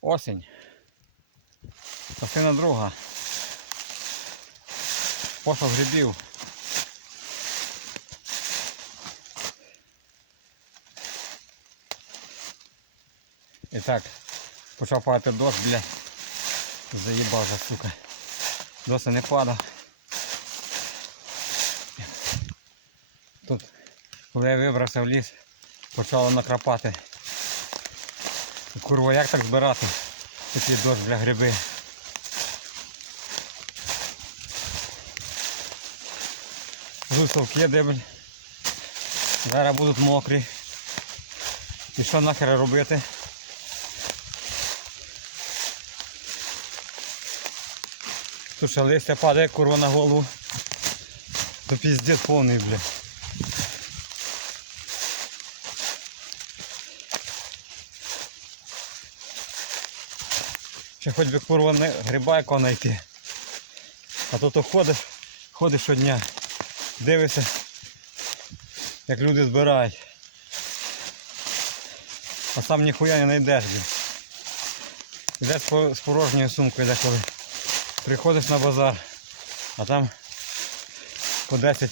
Осінь. Частина друга. Пошук грибів. І так, почав падати дощ, бля. Заїбав же, сука. Досі не падав. Тут, коли я вибрався в ліс, почало накрапати. Курва, як так збирати? Такий дощ для гриби. Висовки де, блін. Зараз будуть мокрі. І що нахер робити? Ще листя падає курва на голову. То піздець повний, бля. Ще хоч би курва не гриба якого знайти. А то то ходиш, ходиш щодня, дивишся, як люди збирають. А сам ніхуя не знайдеш. Йдеш з порожньою сумкою деколи. Приходиш на базар, а там по 10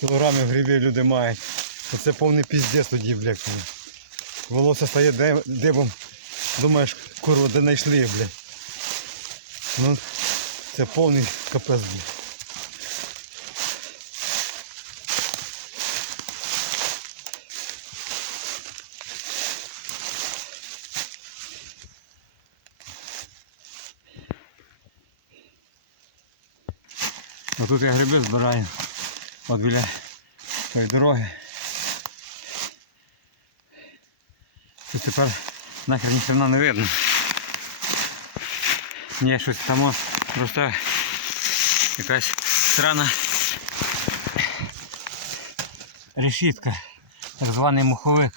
кілограмів грибів люди мають. Оце повний піздець тоді, блядь. Волосся стає дибом. Думаєш, курва, де знайшли, блядь. Ну, це повний капець, блядь. Ну тут я гриби збираю. От біля тої дороги. Тут тепер нахер ні хрена не видно. Ні, щось само просто якась срана решітка, так званий муховик.